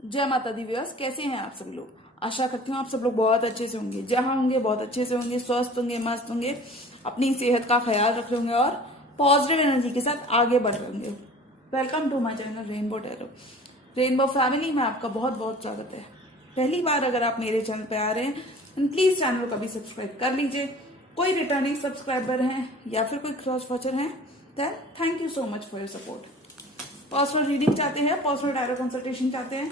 जय माता the viewers, कैसे हैं आप सब लोग। आशा करती हूँ आप सब लोग बहुत अच्छे से होंगे, जहाँ होंगे बहुत अच्छे से होंगे, स्वस्थ होंगे, मस्त होंगे, अपनी सेहत का ख्याल रख रहे होंगे और पॉजिटिव एनर्जी के साथ आगे बढ़ रहे होंगे। Welcome to my channel rainbow tarot. Rainbow family में आपका बहुत बहुत स्वागत है। पहली बार अगर आप मेरे चैनल पे आ रहे हैं तो प्लीज चैनल को भी सब्सक्राइब कर लीजिए। कोई रिटर्निंग सब्सक्राइबर हैं या फिर कोई क्रॉस वॉचर हैं, then thank you so much for your support. Personal reading चाहते हैं, पर्सनल टैरो कंसल्टेशन चाहते हैं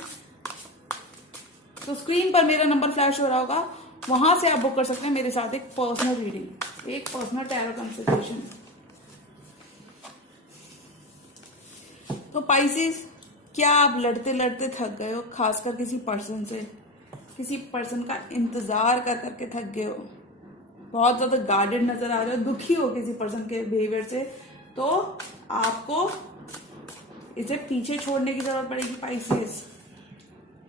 तो स्क्रीन पर मेरा नंबर फ्लैश हो रहा होगा, वहां से आप बुक कर सकते हैं मेरे साथ एक पर्सनल रीडिंग, एक पर्सनल टैरो कंसल्टेशन। तो पाइसेस, क्या आप लड़ते लड़ते थक गए हो, खासकर किसी पर्सन से, किसी पर्सन का इंतजार कर करके थक गए हो, बहुत ज्यादा गार्डेड नजर आ रहे हो, दुखी हो किसी पर्सन के बिहेवियर से, तो आपको इसे पीछे छोड़ने की जरूरत पड़ेगी पाइसेस।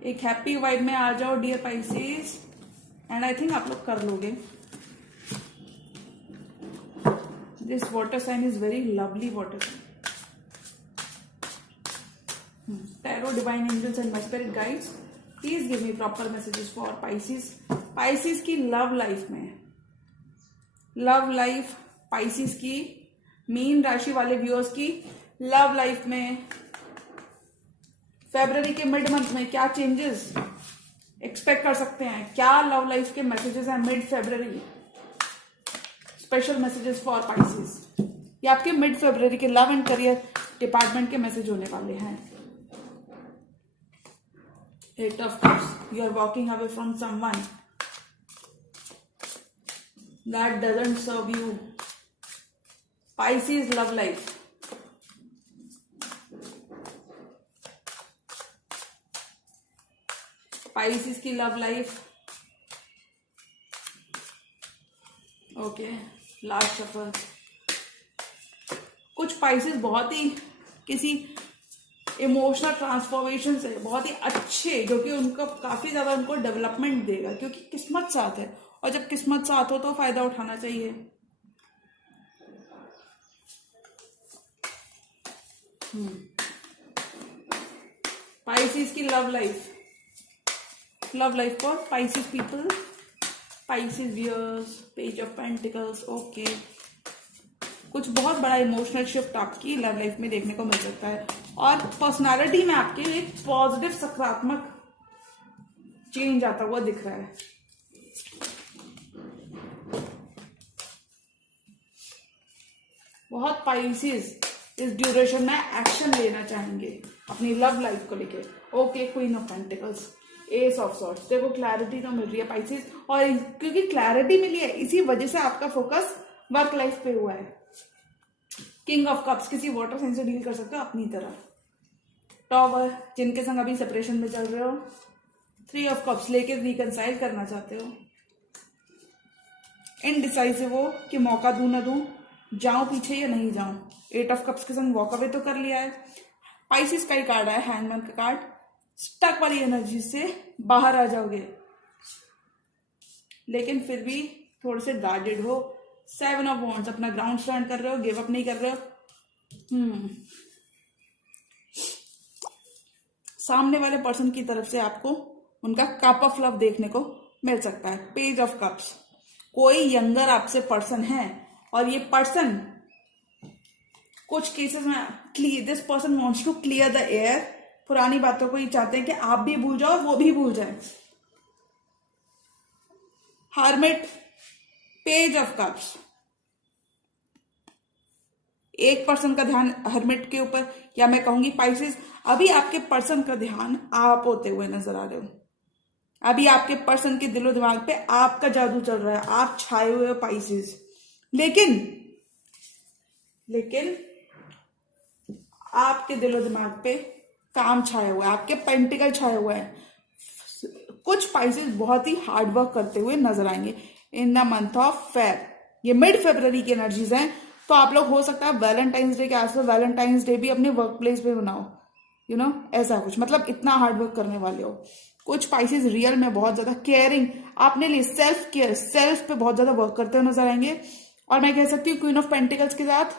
एक हैप्पी वाइब में आ जाओ dear Pisces, and I think आप लोग कर लोगे। This water sign is very lovely water sign. Tarot divine angels and my spirit guides, please give me proper messages for Pisces. Pisces की love life में, love life Pisces की, मीन राशि वाले व्यूअर्स की लव लाइफ में फरवरी के mid month में क्या चेंजेस एक्सपेक्ट कर सकते हैं, क्या लव लाइफ के मैसेजेस हैं मिड फरवरी। स्पेशल मैसेजेस फॉर पाइसेस, ये आपके मिड फरवरी के लव एंड करियर डिपार्टमेंट के मैसेज होने वाले हैं। Eight of cups, you are walking away from someone that doesn't serve you. Pisces love life, Pisces की love life. Okay, last shuffle. कुछ पाइसेस बहुत ही किसी इमोशनल ट्रांसफॉर्मेशन से बहुत ही अच्छे, जो कि उनको काफी ज्यादा उनको डेवलपमेंट देगा, क्योंकि किस्मत साथ है, और जब किस्मत साथ हो तो फायदा उठाना चाहिए। पाइसेस की love life, love life for Pisces people, Pisces viewers, page of pentacles. Okay, कुछ बहुत बड़ा इमोशनल शिफ्ट आपकी लव लाइफ में देखने को मिल सकता है, और पर्सनालिटी में आपके एक पॉजिटिव सकारात्मक चेंज आता हुआ दिख रहा है। बहुत पाइसेस इस ड्यूरेशन में एक्शन लेना चाहेंगे अपनी लव लाइफ को लेके। Okay, queen of pentacles, S of swords. देखो क्लैरिटी तो मिल रही है पाइसेस, और क्योंकि क्लैरिटी मिली है इसी वजह से आपका फोकस वर्क लाइफ पे हुआ है। किंग ऑफ कप्स, किसी वाटर साइन से डील कर सकते हो अपनी तरह। टॉवर, जिनके संग अभी सेपरेशन में चल रहे हो। थ्री ऑफ कप्स, लेके रिकंसाइल करना चाहते हो। इनडिसाइसिव हो कि मौका दूं ना दूं, जाऊं पीछे या नहीं जाऊं। एट ऑफ कप्स के संग वॉक अवे तो कर लिया है। पाइसेस का ही कार्ड है, हैंगमैन का कार्ड। स्टक वाली एनर्जी से बाहर आ जाओगे, लेकिन फिर भी थोड़े से गार्डेड हो। सेवन ऑफ वॉन्ड्स, अपना ग्राउंड स्टैंड कर रहे हो, गिव अप नहीं कर रहे हो। सामने वाले पर्सन की तरफ से आपको उनका कप ऑफ लव देखने को मिल सकता है। पेज ऑफ कप्स, कोई यंगर आपसे पर्सन है, और ये पर्सन कुछ केसेस में this person wants to clear the air. पुरानी बातों को ये चाहते हैं कि आप भी भूल जाओ, वो भी भूल जाए। हार्मिट, पेज ऑफ कप्स, एक पर्सन का ध्यान हर्मिट के ऊपर, या मैं कहूंगी पाइसेस, अभी आपके पर्सन का ध्यान आप होते हुए नजर आ रहे हो। अभी आपके पर्सन के दिलो दिमाग पे आपका जादू चल रहा है, आप छाए हुए हो पाइसेस। लेकिन आपके दिलो दिमाग पे काम छाया हुआ है, आपके पेंटिकल छाए हुए हैं। कुछ पाइसेस बहुत ही हार्ड वर्क करते हुए नजर आएंगे इन द मंथ ऑफ फेब। ये मिड फरवरी की एनर्जीज हैं, तो आप लोग हो सकता है वैलेंटाइंस डे के आसपास वैलेंटाइंस डे भी अपने वर्क प्लेस पे बनाओ, ऐसा कुछ, मतलब इतना हार्ड वर्क करने वाले हो। कुछ पाइसेस रियल में बहुत ज्यादा केयरिंग, अपने लिए सेल्फ केयर, सेल्फ पे बहुत ज्यादा वर्क करते हुए नजर आएंगे। और मैं कह सकती हूँ क्वीन ऑफ पेंटिकल्स के साथ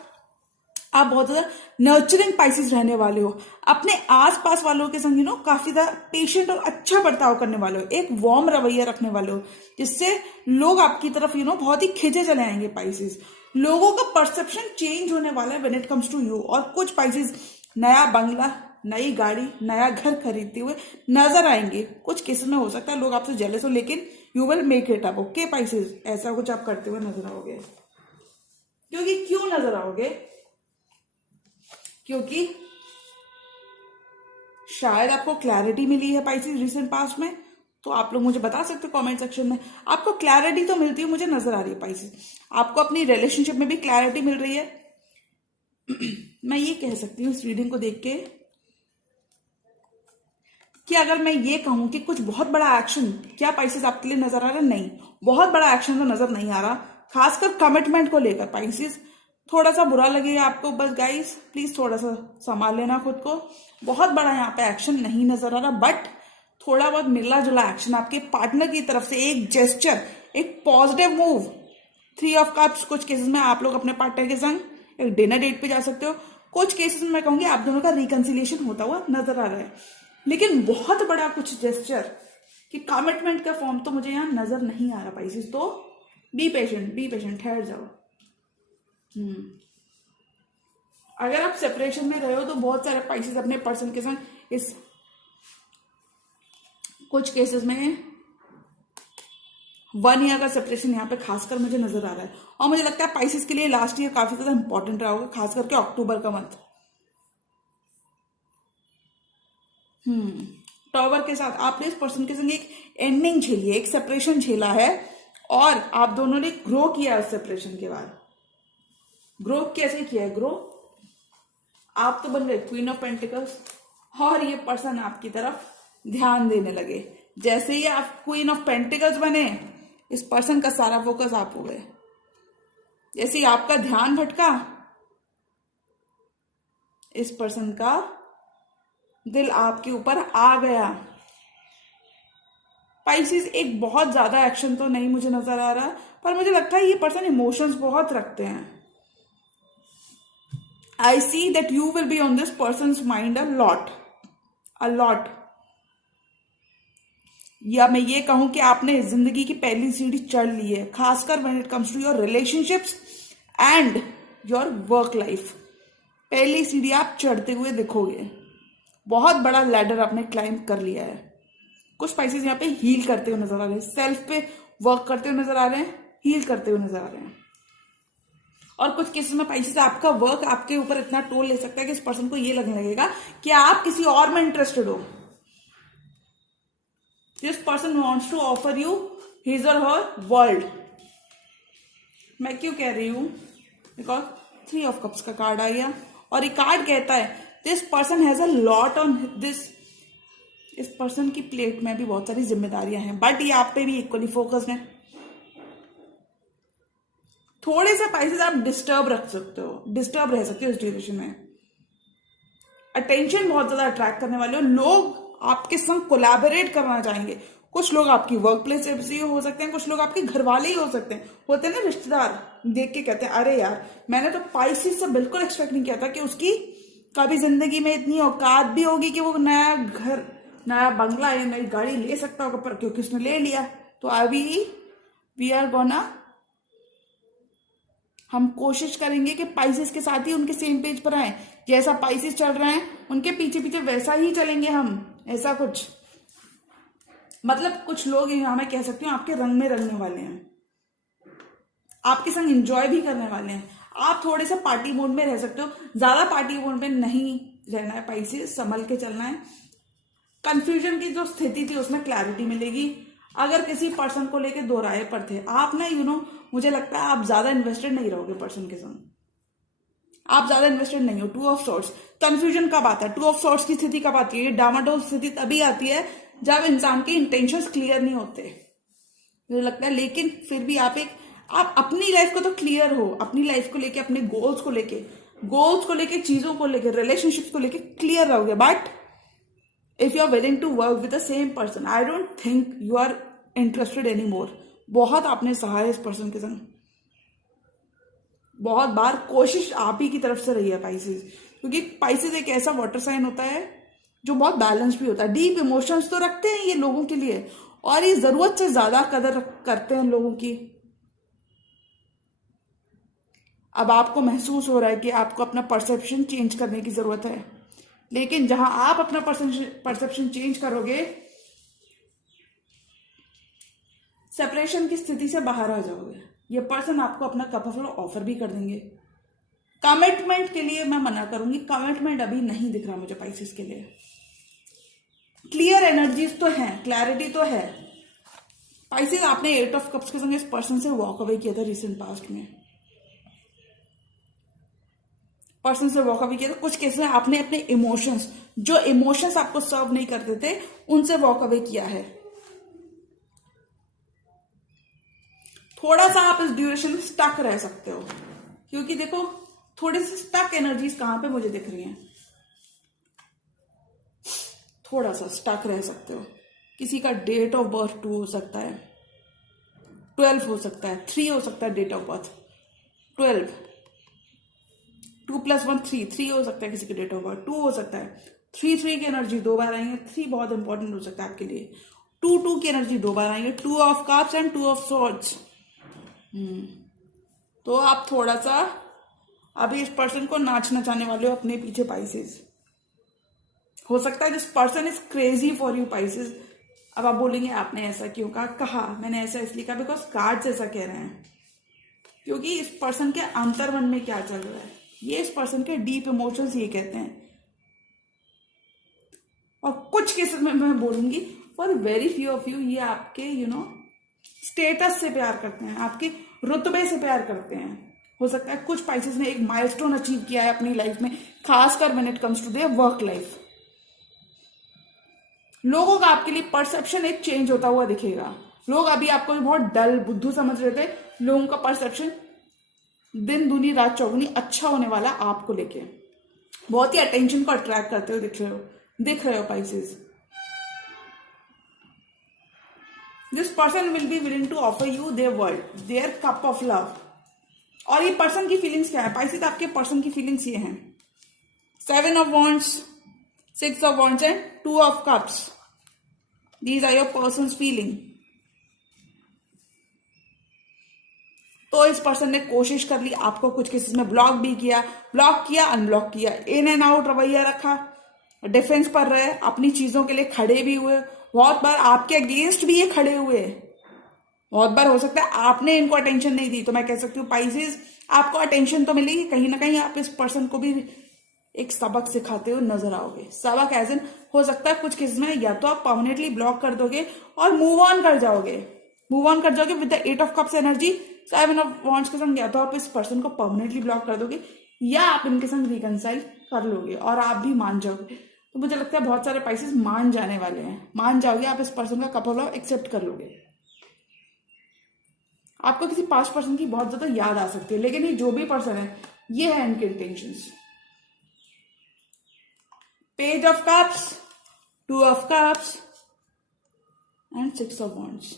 आप बहुत ज्यादा नर्चरिंग पाइसेस रहने वाले हो, अपने आसपास वालों के संग काफी ज्यादा पेशेंट और अच्छा बर्ताव करने वाले हो, एक वार्म रवैया रखने वाले हो, जिससे लोग आपकी तरफ बहुत ही खिंचे चले आएंगे पाइसेस। लोगों का परसेप्शन चेंज होने वाला है when it comes to you. और कुछ पाइसेस नया बंगला, नई गाड़ी, नया घर खरीदते हुए नजर आएंगे। कुछ केसेस में हो सकता है लोग आपसे जेलस हो, लेकिन you will make it up. Okay Pisces, ऐसा कुछ आप करते हुए नजर आओगे। क्यों नजर आओगे? क्योंकि शायद आपको क्लैरिटी मिली है पाइसेस रिसेंट पास्ट में। तो आप लोग मुझे बता सकते हो कमेंट सेक्शन में, आपको क्लैरिटी तो मिलती है, मुझे नजर आ रही है पाइसेस। आपको अपनी रिलेशनशिप में भी क्लैरिटी मिल रही है। मैं ये कह सकती हूँ इस रीडिंग को देख के कि अगर मैं ये कहूं कि कुछ बहुत बड़ा एक्शन क्या पाइसेस आपके लिए नजर आ रहा है, नहीं, बहुत बड़ा एक्शन तो नजर नहीं आ रहा, खासकर कमिटमेंट को लेकर। पाइसेस थोड़ा सा बुरा लगेगा आपको, बस गाइस प्लीज थोड़ा सा संभाल लेना खुद को। बहुत बड़ा यहाँ पे एक्शन नहीं नजर आ रहा, बट थोड़ा बहुत मिला जुला एक्शन आपके पार्टनर की तरफ से, एक जेस्चर, एक पॉजिटिव मूव। 3 ऑफ कप्स, कुछ केसेस में आप लोग अपने पार्टनर के संग एक डिनर डेट पे जा सकते हो। कुछ केसेस में मैं कहूंगी आप दोनों का रिकंसिलिएशन होता हुआ नजर आ रहा है, लेकिन बहुत बड़ा कुछ जेस्चर कि कमिटमेंट का फॉर्म तो मुझे यहाँ नजर नहीं आ रहा पाइसेस। तो बी पेशेंट, ठहर जाओ। अगर आप सेपरेशन में रहे हो तो बहुत सारे पाइसेस अपने पर्सन के संग इस कुछ केसेस में 1 ईयर का सेपरेशन यहाँ पे खासकर मुझे नजर आ रहा है। और मुझे लगता है पाइसेस के लिए लास्ट ईयर काफी ज्यादा इंपॉर्टेंट रहा होगा, खास करके अक्टूबर का मंथ। टॉवर के साथ आपने इस पर्सन के संग एक एंडिंग झेली है, एक सेपरेशन झेला है, और आप दोनों ने ग्रो किया उस सेपरेशन के बाद। ग्रो कैसे किया है? ग्रो, आप तो बन गए क्वीन ऑफ पेंटिकल्स, और ये पर्सन आपकी तरफ ध्यान देने लगे। जैसे ही आप क्वीन ऑफ पेंटिकल्स बने, इस पर्सन का सारा फोकस आप हो गए। जैसे ही आपका ध्यान भटका, इस पर्सन का दिल आपके ऊपर आ गया। पाइसेस एक बहुत ज्यादा एक्शन तो नहीं मुझे नजर आ रहा, पर मुझे लगता है ये पर्सन इमोशंस बहुत रखते हैं। I see that you will be on this person's mind a lot. या मैं ये कहूं कि आपने जिंदगी की पहली सीढ़ी चढ़ ली है, खासकर when it comes to your relationships and your work life. पहली सीढ़ी आप चढ़ते हुए दिखोगे, बहुत बड़ा लैडर आपने क्लाइंब कर लिया है। कुछ पाइसेस यहाँ पे हील करते हुए नजर आ रहे हैं, सेल्फ पे वर्क करते हुए नजर आ रहे हैं, हील करते हुए नजर आ रहे हैं। और कुछ केसेस में पाइसेस आपका वर्क आपके ऊपर इतना टोल ले सकता है कि इस पर्सन को ये लगने लगेगा कि आप किसी और में इंटरेस्टेड हो। This person wants to offer you his or her world. मैं क्यों कह रही हूं? बिकॉज 3 ऑफ कप्स का कार्ड आया, और ये कार्ड कहता है this person has a lot on this. इस पर्सन की प्लेट में भी बहुत सारी जिम्मेदारियां हैं, बट ये आप पे भी इक्वली फोकस्ड है। थोड़े से पाइसेस आप डिस्टर्ब रह सकते हो इस ड्यूरेशन में। अटेंशन बहुत ज्यादा अट्रैक्ट करने वाले हो, लोग आपके संग कोलैबोरेट करना चाहेंगे। कुछ लोग आपकी वर्क प्लेस से हो सकते हैं, कुछ लोग आपके घर वाले ही हो सकते हैं। होते हैं ना रिश्तेदार, देख के कहते हैं अरे यार मैंने तो पाइसेस से बिल्कुल एक्सपेक्ट नहीं किया था कि उसकी कभी जिंदगी में इतनी औकात भी होगी कि वो नया घर, नया बंगला या नई गाड़ी ले सकता होगा, पर क्योंकि उसने ले लिया तो अभी वी आर गोना, हम कोशिश करेंगे कि पाइसेस के साथ ही उनके सेम पेज पर आए। जैसा पाइसेस चल रहे हैं उनके पीछे पीछे वैसा ही चलेंगे हम, ऐसा कुछ। मतलब कुछ लोग यहाँ मैं कह सकती हूँ आपके रंग में रंगने वाले हैं, आपके संग एंजॉय भी करने वाले हैं। आप थोड़े से पार्टी मोड में रह सकते हो, ज्यादा पार्टी मोड में नहीं रहना है पाइसेस, संभल के चलना है। कंफ्यूजन की जो स्थिति थी उसमें क्लैरिटी मिलेगी। अगर किसी पर्सन को लेके दो राय पर थे आप ना, मुझे लगता है आप ज्यादा इन्वेस्टेड नहीं रहोगे पर्सन के संग, आप ज्यादा इन्वेस्टेड नहीं हो। 2 ऑफ सॉर्ट्स, कंफ्यूजन कब आता है? 2 ऑफ सॉर्ट्स की स्थिति कब आती है? ये डामाडोल स्थिति तभी आती है जब इंसान के इंटेंशंस क्लियर नहीं होते, मुझे लगता है। लेकिन फिर भी आप अपनी लाइफ को तो क्लियर हो, अपनी लाइफ को लेके, अपने गोल्स को लेके, चीजों को लेके, रिलेशनशिप्स को लेके क्लियर रहोगे। But if you are willing to work with the same person, I don't think you are interested any more. बहुत आपने सहा है इस पर्सन के संग, बहुत बार कोशिश आप ही की तरफ से रही है पाइसेस, क्योंकि पाइसेस एक ऐसा वाटर साइन होता है जो बहुत बैलेंस भी होता है। डीप इमोशंस तो रखते हैं ये लोगों के लिए, और ये जरूरत से ज्यादा कदर करते हैं लोगों की। अब आपको महसूस हो रहा है कि आपको अपना परसेप्शन चेंज करने की जरूरत है, लेकिन जहां आप अपना परसेप्शन चेंज करोगे, सेपरेशन की स्थिति से बाहर आ जाओगे। ये पर्सन आपको अपना कप ऑफ लव ऑफर भी कर देंगे। कमिटमेंट के लिए मैं मना करूंगी, कमिटमेंट अभी नहीं दिख रहा मुझे पाइसेस के लिए। क्लियर एनर्जीज तो है, क्लैरिटी तो है। पाइसेस, आपने 8 ऑफ कप्स के संग इस पर्सन से वॉक अवे किया था रिसेंट पास्ट में। पर्सन से वॉक अवे किया था। कुछ केसेस में आपने अपने इमोशंस, जो इमोशंस आपको सर्व नहीं करते थे, उनसे वॉक अवे किया है। थोड़ा सा आप इस ड्यूरेशन में स्टक रह सकते हो, क्योंकि देखो थोड़ी सी स्टक एनर्जीज कहां पे मुझे दिख रही हैं। थोड़ा सा स्टक रह सकते हो। किसी का डेट ऑफ बर्थ 2 हो सकता है, 12 हो सकता है, 3 हो सकता है डेट ऑफ बर्थ, 12, 2 + 1 3 हो सकता है किसी के डेट ऑफ बर्थ, 2 हो सकता है, 3 की एनर्जी 2 बार आएंगे, 3 बहुत इंपॉर्टेंट हो सकता है आपके लिए। 2 की एनर्जी 2 बार आएंगे, 2 of cups and 2 of swords. तो आप थोड़ा सा अभी इस पर्सन को नाच नचाने वाले हो अपने पीछे पाइसेस। हो सकता है this person is crazy for you Pisces. अब आप बोलेंगे आपने ऐसा क्यों कहा? मैंने ऐसा इसलिए कहा बिकॉज कार्ड्स ऐसा कह रहे हैं, क्योंकि इस पर्सन के अंतर्मन में क्या चल रहा है, ये इस पर्सन के डीप इमोशंस ये कहते हैं। और कुछ केसेस में मैं बोलूंगी for very few of you, ये आपके स्टेटस से प्यार करते हैं, आपके रुतबे से प्यार करते हैं। हो सकता है कुछ पाइसेस ने एक माइलस्टोन अचीव किया है अपनी लाइफ में, खासकर when it comes to their work life. लोगों का आपके लिए परसेप्शन एक चेंज होता हुआ दिखेगा। लोग अभी आपको बहुत डल बुद्धू समझ रहे थे, लोगों का परसेप्शन दिन दूनी रात चौगुनी अच्छा होने वाला आपको लेके। बहुत ही अटेंशन को अट्रैक्ट करते हुए दिख रहे हो Pisces. This person will be willing to offer you their world, their cup of love. और ये पर्सन की फीलिंग्स क्या है पाइसेस? आपके पर्सन की फीलिंग्स ये हैं 7 of wands, 6 of wands and 2 of cups. These are your person's feeling. तो इस पर्सन ने कोशिश कर ली, आपको कुछ केसेस में ब्लॉक भी किया, अनब्लॉक किया, इन एंड आउट रवैया रखा, डिफेंस पर रहे, अपनी चीजों के लिए खड़े भी हुए। बहुत बार आपके अगेंस्ट भी ये खड़े हुए। बहुत बार हो सकता है आपने इनको अटेंशन नहीं दी, तो मैं कह सकती हूँ पाइसेस आपको अटेंशन तो मिलेगी, कहीं ना कहीं आप इस पर्सन को भी एक सबक सिखाते हुए नजर आओगे। सबक एज इन हो सकता है कुछ केस में या तो आप परमानेंटली ब्लॉक कर दोगे और मूव ऑन कर जाओगे with the 8 of cups energy, 7 of wands के संग। या तो आप इस पर्सन को परमानेंटली ब्लॉक कर दोगे या आप इनके संग रिकनसाइल कर लोगे और आप भी मान जाओगे। तो मुझे लगता है बहुत सारे पाइसेस मान जाने वाले हैं, मान जाओगे, आप इस पर्सन का कप ऑफ लव एक्सेप्ट कर लोगे। आपको किसी पास्ट पर्सन की बहुत ज्यादा याद आ सकती है, लेकिन ये जो भी पर्सन है ये है इनके intentions. Page of cups, 2 of cups and 6 of wands.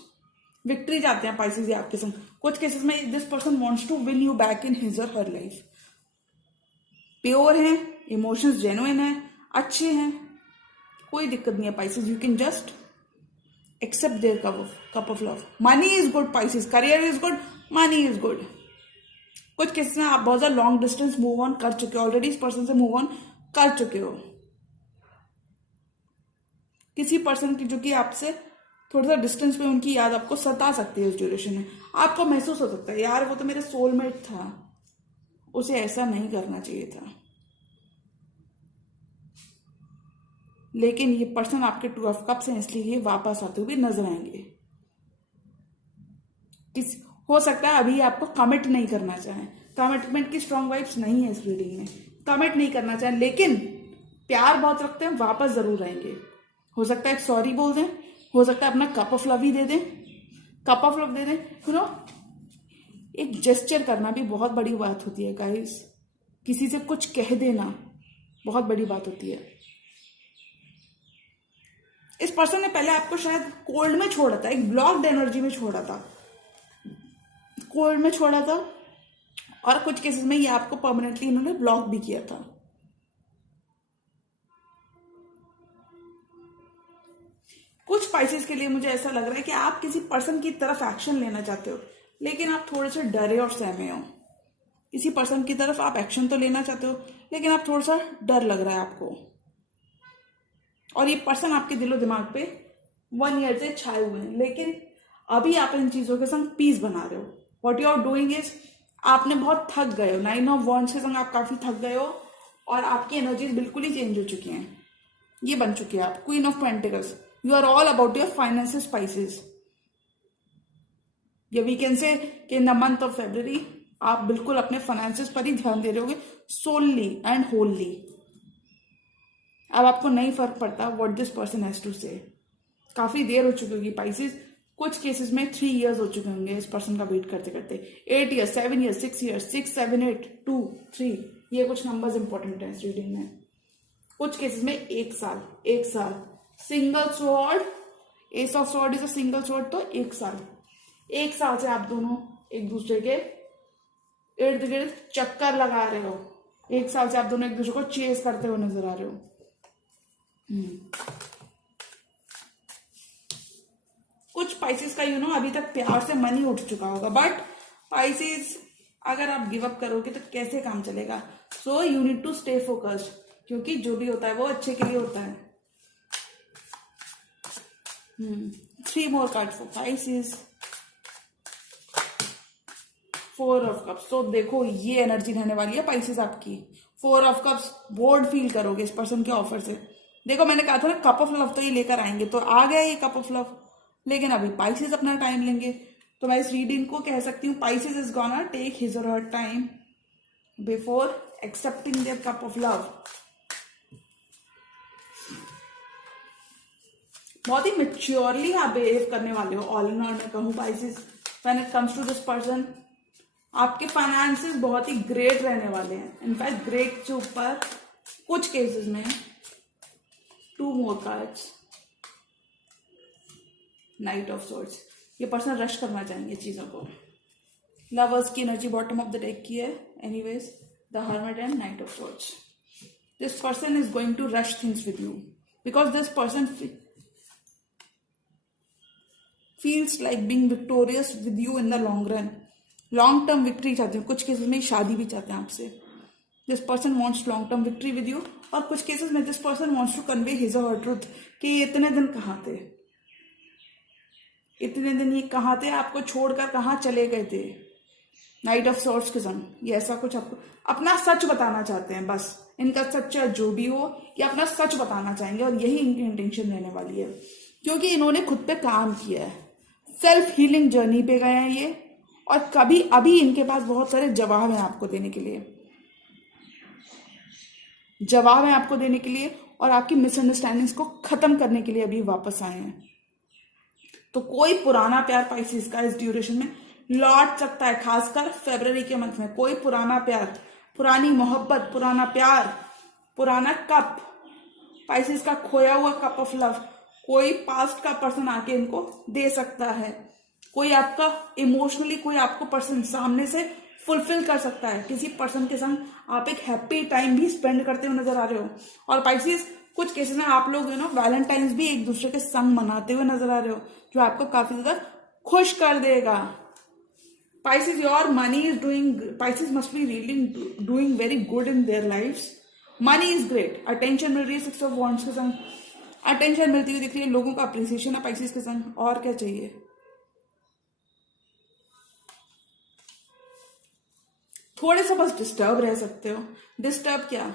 Victory जाते हैं पाइसेस ये आपके संग। कुछ केसेस में this person wants to win you back in his or her life. Pure है, इमोशंस जेन्युइन है, अच्छे हैं, कोई दिक्कत नहीं है Pisces. You can just accept their cup of love. Money is good Pisces, career is good, money is good. कुछ cases में आप बहुत ज्यादा लॉन्ग डिस्टेंस मूव ऑन कर चुके हो, ऑलरेडी इस पर्सन से मूव ऑन कर चुके हो। किसी पर्सन की जो कि आपसे थोड़ा सा डिस्टेंस पे, उनकी याद आपको सता सकती है इस ड्यूरेशन में। आपको महसूस हो सकता है यार वो तो मेरा सोलमेट था, उसे ऐसा नहीं करना चाहिए था। लेकिन ये पर्सन आपके 2 ऑफ कप्स हैं, इसलिए वापस आते हुए नजर आएंगे। हो सकता है अभी आपको कमिट नहीं करना चाहें, कमिटमेंट की स्ट्रॉन्ग वाइब्स नहीं है इस रीडिंग में, कमिट नहीं करना चाहें, लेकिन प्यार बहुत रखते हैं, वापस जरूर आएंगे। हो सकता है सॉरी बोल दें, हो सकता है अपना कप ऑफ लव ही दे दें, कप ऑफ लव दे दें। एक जेस्चर करना भी बहुत बड़ी बात होती है गाइस। किसी से कुछ कह देना बहुत बड़ी बात होती है। इस पर्सन ने पहले आपको शायद कोल्ड में छोड़ा था, एक ब्लॉक्ड एनर्जी में छोड़ा था, कोल्ड में छोड़ा था, और कुछ केसेस में ये आपको परमानेंटली इन्होंने ब्लॉक भी किया था। कुछ स्पाइसेस के लिए मुझे ऐसा लग रहा है कि आप किसी पर्सन की तरफ एक्शन लेना चाहते हो, लेकिन आप थोड़े से डरे और सहमे हो। किसी पर्सन की तरफ आप एक्शन तो लेना चाहते हो, लेकिन आप थोड़ा सा डर लग रहा है आपको। और ये पर्सन आपके दिलो दिमाग पे 1 ईयर से छाए हुए हैं, लेकिन अभी आप इन चीजों के संग पीस बना रहे हो। What you are doing is, आपने बहुत थक गए हो। 9 ऑफ वॉन्ड्स के संग आप काफी थक गए हो और आपकी एनर्जीज बिल्कुल ही चेंज हो चुकी हैं। ये बन चुकी है आप queen of pentacles. You are all about your financial Pisces. या वी कैन से कि in the month of February आप बिल्कुल अपने फाइनेंसेस पर ही ध्यान दे रहे होगे, सोलली एंड होलली। अब आपको नहीं फर्क पड़ता what this person has to say. काफी देर हो चुकी होगी पाइसेस। कुछ केसेस में 3 इयर्स हो चुके होंगे इस पर्सन का वेट करते करते। 8 ईयर्स, 7 ईयर्स, 6 ईयर्स, 6, 7, 8, 2, 3, ये कुछ नंबर्स इंपॉर्टेंट है इस रीडिंग में। कुछ केसेस में 1 साल, 1 साल। Single sword, S of sword is a single sword, तो 1 साल। 1 साल से आप दोनों एक दूसरे के इर्द गिर्द चक्कर लगा रहे हो। 1 साल से आप दोनों एक दूसरे को चेस करते हुए नजर आ रहे हो। कुछ पाइसेस का अभी तक प्यार से मन ही उठ चुका होगा, बट पाइसेस अगर आप गिव अप करोगे तो कैसे काम चलेगा। So you need to stay focused, क्योंकि जो भी होता है वो अच्छे के लिए होता है। 3 more cards for Pisces. 4 of Cups. तो देखो ये एनर्जी रहने वाली है पाइसेस आपकी। 4 of Cups, बोर्ड फील करोगे इस पर्सन के ऑफर से। देखो मैंने कहा था ना कप ऑफ लव तो ये लेकर आएंगे, तो आ गया ये कप ऑफ लव, लेकिन अभी पाइसेस अपना टाइम लेंगे। तो मैं इस रीडिंग को कह सकती हूँ Pisces is gonna take his or her time before accepting their cup of love. बहुत ही मेच्योरली आप बिहेव करने वाले हो ऑल इन ऑल। मैं कहूँ Pisces when it comes to this person, आपके फाइनेंसेस बहुत ही ग्रेट रहने वाले हैं। इनफैक्ट ग्रेट से ऊपर कुछ केसेस में 2 more cards, knight of swords. ये पर्सन रश करना चाहेंगे चीजों को। लवर्स की energy bottom of the deck की है anyways, the hermit and knight of swords. This person is going to rush things with you because this person feels like being victorious with you in the long run. Long term victory चाहते हैं। कुछ cases में शादी भी चाहते हैं आपसे। This person wants long term victory with you, और कुछ केसेस में this person wants to convey his or truth कि ये इतने दिन कहाँ थे, इतने दिन ये कहाँ थे, आपको छोड़कर कहाँ चले गए थे। नाइट ऑफ सॉर्ड्स के संग ये ऐसा कुछ आपको अपना सच बताना चाहते हैं। बस इनका सच्चा जो भी हो ये अपना सच बताना चाहेंगे, और यही इनकी इंटेंशन रहने वाली है, क्योंकि इन्होंने खुद पे काम किया है। सेल्फ हीलिंग जर्नी पे गए हैं ये, और कभी अभी इनके पास बहुत सारे जवाब हैं आपको देने के लिए, जवाब है आपको देने के लिए, और आपकी मिसअंडरस्टैंडिंग्स को खत्म करने के लिए अभी वापस आए हैं। तो कोई पुराना प्यार पाइसेस का इस ड्यूरेशन में लौट सकता है, खासकर फरवरी के मंथ में। कोई पुराना प्यार, पुरानी मोहब्बत, पुराना प्यार, पुराना कप, पाइसेस का खोया हुआ कप ऑफ लव, कोई पास्ट का पर्सन आके इनको दे सकता है। कोई आपका इमोशनली कोई आपको पर्सन सामने से फुलफिल कर सकता है। किसी पर्सन के संग आप एक हैप्पी टाइम भी स्पेंड करते हुए नजर आ रहे हो। और पाइसेस कुछ केसेस में आप लोग वैलेंटाइंस भी एक दूसरे के संग मनाते हुए नजर आ रहे हो, जो आपको काफी ज्यादा खुश कर देगा। Pisces your money is doing, Pisces must be really doing very good in their lifes. Money is great, attention मिल रही है 6 of Wands के संग, अटेंशन मिलती हुई दिख रही है, लोगों का अप्रिसिएशन है पाइसेस के संग। और क्या चाहिए। थोड़े से बस डिस्टर्ब रह सकते हो। डिस्टर्ब क्या,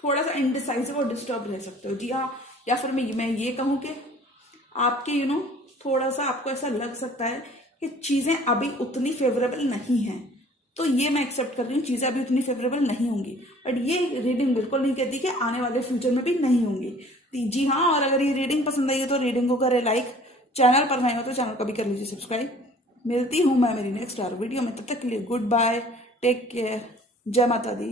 थोड़ा सा इनडिसाइसिव और डिस्टर्ब रह सकते हो। जी हाँ, या फिर मैं ये कहूं कि आपके थोड़ा सा आपको ऐसा लग सकता है कि चीजें अभी उतनी फेवरेबल नहीं हैं। तो ये मैं एक्सेप्ट कर रही हूँ, चीजें अभी उतनी फेवरेबल नहीं होंगी, बट ये रीडिंग बिल्कुल नहीं कहती कि आने वाले फ्यूचर में भी नहीं होंगी। जी हाँ, और अगर ये रीडिंग पसंद आई है तो रीडिंग को करें लाइक, चैनल पर नए हो तो चैनल को भी कर लीजिए सब्सक्राइब। मिलती हूँ मैं मेरी नेक्स्ट वीडियो में, तब तक के लिए गुड बाय, टेक केयर, जय माता दी।